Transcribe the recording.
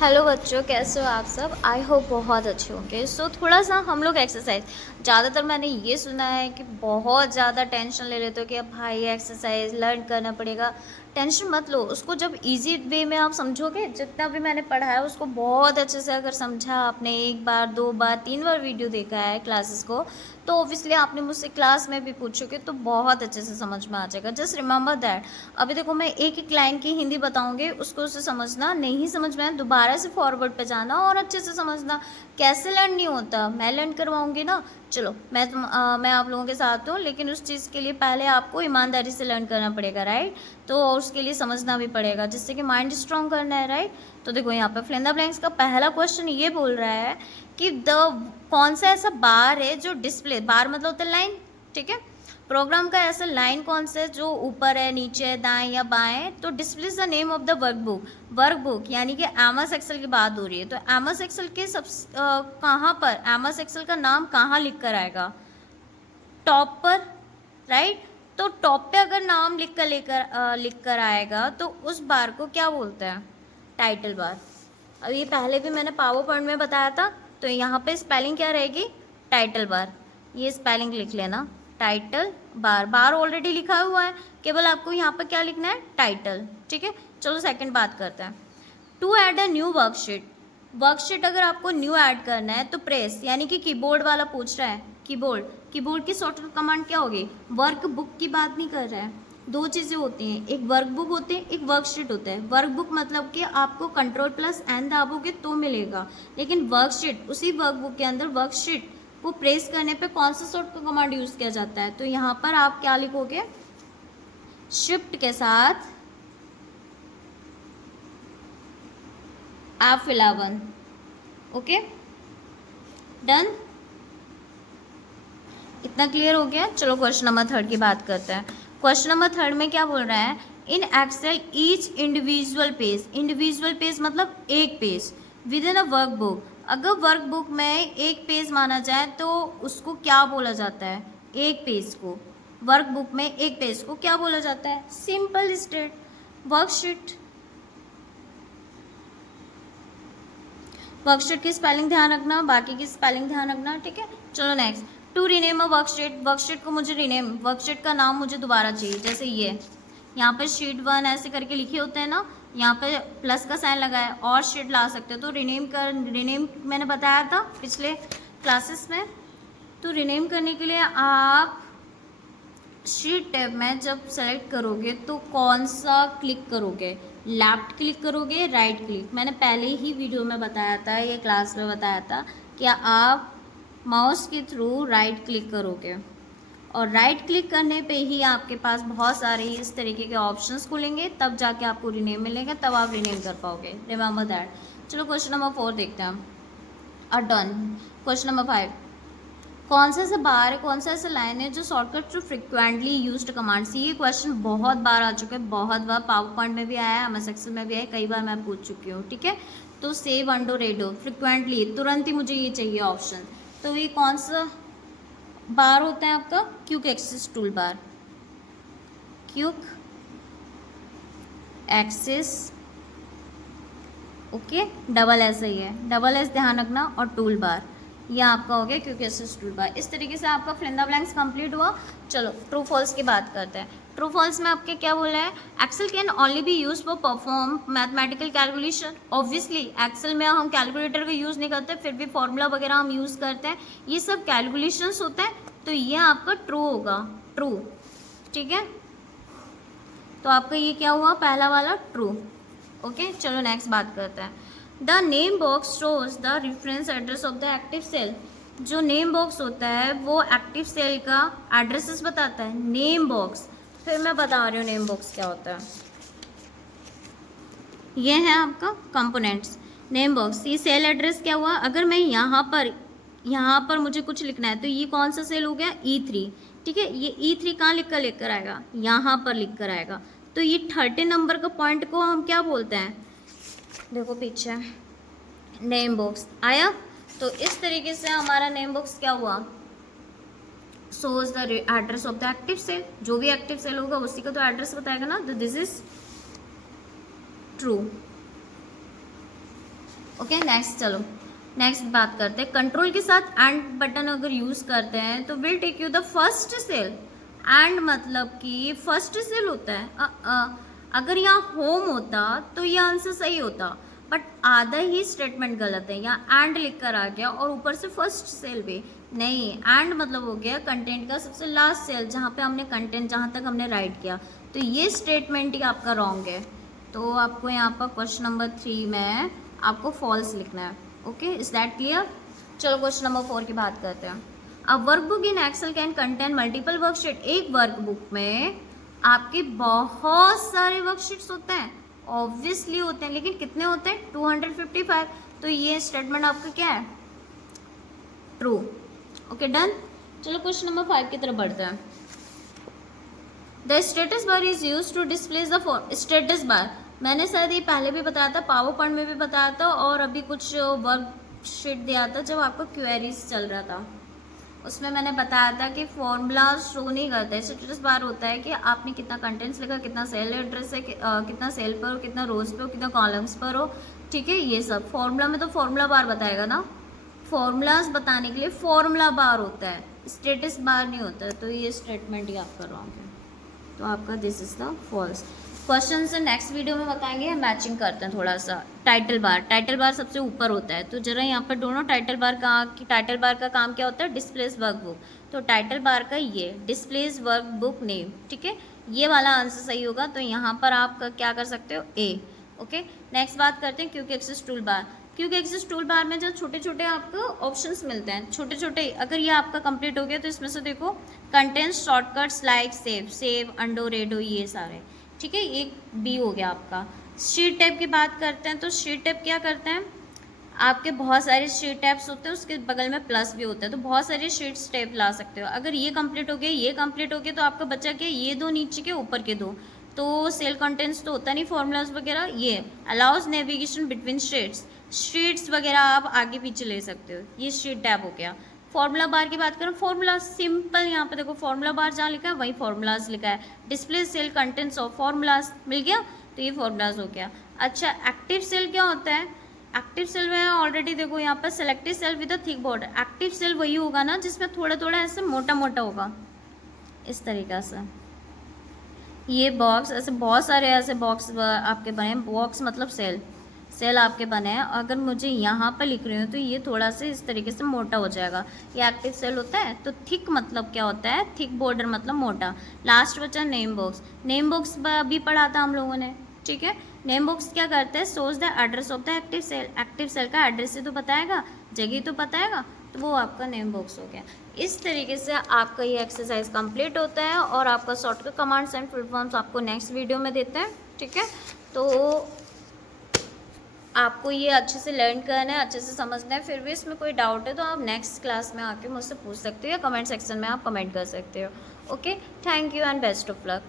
Hello बच्चों, कैसे हो आप सब। आई होप बहुत अच्छे होंगे। थोड़ा सा हम लोग एक्सरसाइज, ज़्यादातर मैंने ये सुना है कि बहुत ज़्यादा टेंशन ले लेते हो कि अब भाई एक्सरसाइज लर्न करना पड़ेगा। टेंशन मत लो, उसको जब इजी वे में आप समझोगे, जितना भी मैंने पढ़ा है उसको बहुत अच्छे से अगर समझा आपने, एक बार दो बार तीन बार वीडियो देखा है क्लासेस को, तो ऑब्वियसली आपने मुझसे क्लास में भी पूछोगे तो बहुत अच्छे से समझ में आ जाएगा। Just remember that. अभी देखो, मैं एक एक लाइन की हिंदी बताऊंगी, उसको उसे समझना, नहीं समझ में दोबारा से फॉरवर्ड पे जाना और अच्छे से समझना। कैसे लर्न नहीं होता, मैं लर्न करवाऊंगी ना। चलो, मैं आप लोगों के साथ हूँ, लेकिन उस चीज़ के लिए पहले आपको ईमानदारी से लर्न करना पड़ेगा, राइट। तो उसके लिए समझना भी पड़ेगा, जिससे कि माइंड स्ट्रॉन्ग करना है, राइट। तो देखो, यहाँ पे फिल इन द ब्लैंक्स का पहला क्वेश्चन ये बोल रहा है कि कौन सा ऐसा बार है जो डिस्प्ले, बार मतलब होता है लाइन, ठीक है। प्रोग्राम का ऐसा लाइन कौन सा है जो ऊपर है, नीचे है, दाएं या बाएं। तो display the name of the workbook. Workbook यानी कि एमएस एक्सेल की बात हो रही है, तो एमएस एक्सेल के कहाँ पर एमएस एक्सेल का नाम कहाँ लिख कर आएगा, टॉप पर, राइट। तो टॉप पे अगर नाम लिख कर आएगा तो उस बार को क्या बोलते हैं, टाइटल बार। अब ये पहले भी मैंने पावर पॉइंट में बताया था। तो यहाँ पे स्पेलिंग क्या रहेगी, टाइटल बार। ये स्पेलिंग लिख लेना, टाइटल बार। बार ऑलरेडी लिखा हुआ है, केवल आपको यहाँ पर क्या लिखना है, टाइटल, ठीक है। चलो सेकंड बात करते हैं। To add a new worksheet. Worksheet अगर आपको न्यू ऐड करना है तो प्रेस, यानी कि कीबोर्ड वाला पूछ रहा है, कीबोर्ड। कीबोर्ड की शॉर्टकट कमांड क्या होगी, वर्क बुक की बात नहीं कर रहा है। दो चीज़ें होती हैं, एक वर्क बुक होती है, एक वर्कशीट होता है। वर्क बुक मतलब कि आपको कंट्रोल+N दाबोगे तो मिलेगा, लेकिन वर्कशीट, उसी वर्क बुक के अंदर वर्कशीट को प्रेस करने पे कौन सा शॉर्टकट कमांड यूज़ किया जाता है। तो यहाँ पर आप क्या लिखोगे, शिफ्ट के साथ F11। Okay, done. इतना क्लियर हो गया। चलो क्वेश्चन नंबर थर्ड की बात करते हैं। क्वेश्चन नंबर थर्ड में क्या बोल रहा है, in Excel each individual page. Individual page मतलब एक page with in a workbook. अगर वर्कबुक में एक पेज माना जाए तो उसको क्या बोला जाता है, एक पेज को, वर्कबुक में एक पेज को क्या बोला जाता है, सिंपल स्टेट, वर्कशीट। वर्कशीट की स्पेलिंग ध्यान रखना, बाकी की स्पेलिंग ध्यान रखना, ठीक है। चलो next. To rename a worksheet. Worksheet को मुझे रीनेम, वर्कशीट का नाम मुझे दोबारा चाहिए। जैसे ये यहाँ पर शीट 1 ऐसे करके लिखे होते हैं ना, यहाँ पे प्लस का साइन लगा है, और शीट ला सकते हो। तो रीनेम मैंने बताया था पिछले क्लासेस में। तो रीनेम करने के लिए आप शीट टैब में जब सेलेक्ट करोगे तो कौन सा क्लिक करोगे, लेफ्ट क्लिक करोगे, राइट क्लिक। मैंने पहले ही वीडियो में बताया था, ये क्लास में बताया था कि आप माउस के थ्रू राइट क्लिक करोगे, और राइट क्लिक करने पे ही आपके पास बहुत सारे इस तरीके के ऑप्शंस खुलेंगे, तब जाके आपको रीनेम मिलेगा, तब आप रीनेम कर पाओगे। Remember that. चलो क्वेश्चन नंबर 4 देखते हैं। और डन। Question number 5। कौन सा ऐसा बार है, कौन सा ऐसा लाइन है जो shortcut to frequently used commands. ये क्वेश्चन बहुत बार आ चुका है, बहुत बार पावर पॉइंट में भी आया है, एमएस एक्सेल में भी आया है, कई बार मैं पूछ चुकी हूँ, ठीक है। तो सेव अंडो रेडो, फ्रिक्वेंटली, तुरंत ही मुझे ये चाहिए ऑप्शन। तो ये कौन सा बार होता है आपका, quick access toolbar, quick access, okay. Double S ही है, डबल एस ध्यान रखना, और टूल बार, ये आपका हो गया क्योंकि असिस्ट टूल बार। इस तरीके से आपका fill in the blanks complete हुआ। चलो ट्रू फॉल्स की बात करते हैं। ट्रू फॉल्स में आपके क्या बोला है, Excel can only be use for perform mathematical calculation. Obviously Excel में हम कैलकुलेटर का यूज़ नहीं करते, फिर भी फॉर्मूला वगैरह हम यूज़ करते हैं, ये सब कैलकुलेशंस होते हैं। तो ये आपका ट्रू होगा, ट्रू, ठीक है। तो आपका ये क्या हुआ, पहला वाला ट्रू, ओके। चलो नेक्स्ट बात करते हैं। The name box shows the reference address of the active cell. जो नेम बॉक्स होता है वो एक्टिव सेल का एड्रेसेस बताता है, नेम बॉक्स। फिर मैं बता रही हूँ नेम बॉक्स क्या होता है। ये है आपका कंपोनेंट्स, नेम बॉक्स। ये सेल एड्रेस क्या हुआ, अगर मैं यहाँ पर मुझे कुछ लिखना है तो ये कौन सा सेल हो गया, E3, ठीक है। ये E3 कहाँ लेकर आएगा, यहाँ पर लिख कर आएगा। तो ये 30 नंबर का पॉइंट को हम क्या बोलते हैं, देखो पीछे नेम बॉक्स आया। तो इस तरीके से हमारा नेम बॉक्स क्या हुआ, shows the address of the active cell. जो भी एक्टिव सेल होगा उसी का तो एड्रेस बताएगा ना। तो this is true. Okay next चलो नेक्स्ट बात करते हैं। कंट्रोल के साथ एंड बटन अगर यूज़ करते हैं तो will take you the first cell. And मतलब कि फर्स्ट सेल होता है। अगर यहाँ होम होता तो ये आंसर सही होता, बट आधा ही स्टेटमेंट गलत है। यहाँ एंड लिख कर आ गया और ऊपर से फर्स्ट सेल भी नहीं। एंड मतलब हो गया कंटेंट का सबसे लास्ट सेल, जहाँ पे हमने कंटेंट जहाँ तक हमने राइट किया, तो ये स्टेटमेंट ही आपका रॉन्ग है। तो आपको यहाँ पर क्वेश्चन नंबर 3 में आपको फॉल्स लिखना है। Okay, is that clear? चलो क्वेश्चन नंबर 4 की बात करते हैं। A workbook in Excel can contain multiple worksheet. एक वर्कबुक में आपके बहुत सारे वर्कशीट्स होते हैं, ऑब्वियसली होते हैं, लेकिन कितने होते हैं? 255। तो ये स्टेटमेंट आपका क्या है? ट्रू। Okay done. चलो क्वेश्चन नंबर 5 की तरफ बढ़ते हैं। The status bar is use to display the status bar. मैंने शायद ये पहले भी बताया था, पावर पॉइंट में भी बताया था, और अभी कुछ वर्कशीट दिया था जब आपका क्वेरीज चल रहा था, उसमें मैंने बताया था कि फॉर्मूला शो नहीं करता है। स्टेटस बार होता है कि आपने कितना कंटेंट्स लिखा, कितना सेल एड्रेस है, कितना सेल पर हो, कितना रोज पे हो, कितना कॉलम्स पर हो, ठीक है। ये सब फॉर्मूला में तो फॉर्मूला बार बताएगा ना, फॉर्मूलाज बताने के लिए फॉर्मूला बार होता है, स्टेटस बार नहीं होता है। तो ये स्टेटमेंट ही आपका रॉन्ग है, तो आपका this is the false. Question से नेक्स्ट वीडियो में बताएंगे, हम मैचिंग करते हैं थोड़ा सा। टाइटल बार सबसे ऊपर होता है, तो जरा यहाँ पर दोनों टाइटल बार का काम क्या होता है? Displace workbook. तो टाइटल बार का ये डिस्प्लेस वर्कबुक नेम, ठीक है, ये वाला आंसर सही होगा। तो यहाँ पर आप क्या कर सकते हो? ए। ओके नेक्स्ट बात करते हैं quick access tool bar. Quick access tool bar में जो छोटे छोटे आपको ऑप्शंस मिलते हैं, छोटे छोटे, अगर ये आपका कंप्लीट हो गया तो इसमें से देखो कंटेंट शॉर्टकट्स लाइक सेव अंडो रेडो, ये सारे, ठीक है। एक बी हो गया आपका। शीट टैब की बात करते हैं, तो शीट टैब क्या करते हैं? आपके बहुत सारे शीट टैब्स होते हैं, उसके बगल में प्लस भी होता है, तो बहुत सारे शीट्स टैब ला सकते हो। अगर ये कंप्लीट हो गया, ये कंप्लीट हो गया, तो आपका बचा क्या? ये दो नीचे के, ऊपर के दो। तो सेल कंटेंट्स तो होता नहीं, फॉर्मूलाज वगैरह। ये अलाउज नेविगेशन बिटवीन शीट्स वगैरह आप आगे पीछे ले सकते हो, ये शीट टैब हो गया। फॉर्मूला बार की बात करें, फॉर्मूला सिंपल, यहाँ पे देखो फॉर्मूला बार जहाँ लिखा है वही फॉर्मूलाज लिखा है। Display cell contents of formulas मिल गया, तो ये फॉर्मूलाज हो गया। अच्छा, एक्टिव सेल क्या होता है? एक्टिव सेल में ऑलरेडी देखो यहाँ पर selective cell with a thick border. Active cell वही होगा ना जिसमें थोड़ा थोड़ा ऐसे मोटा मोटा होगा, इस तरीक़ा से। ये बॉक्स ऐसे बहुत सारे ऐसे बॉक्स आपके बने, बॉक्स मतलब सेल आपके बने हैं। अगर मुझे यहाँ पर लिख रही हूँ तो ये थोड़ा सा इस तरीके से मोटा हो जाएगा, ये एक्टिव सेल होता है। तो थिक मतलब क्या होता है? थिक बॉर्डर मतलब मोटा। लास्ट बचा नेम बॉक्स अभी पढ़ा था हम लोगों ने, ठीक है। नेम बॉक्स क्या करता है? Shows the address of the active cell का एड्रेस ही तो बताएगा, जगह तो बताएगा, तो वो आपका नेम बॉक्स हो गया। इस तरीके से आपका ये एक्सरसाइज कंप्लीट होता है, और आपका shortcut commands and full forms आपको नेक्स्ट वीडियो में देते हैं, ठीक है। तो आपको ये अच्छे से लर्न करना है, अच्छे से समझना है। फिर भी इसमें कोई डाउट है तो आप नेक्स्ट क्लास में आके मुझसे पूछ सकते हो, या कमेंट सेक्शन में आप कमेंट कर सकते हो। Okay, thank you and best of luck.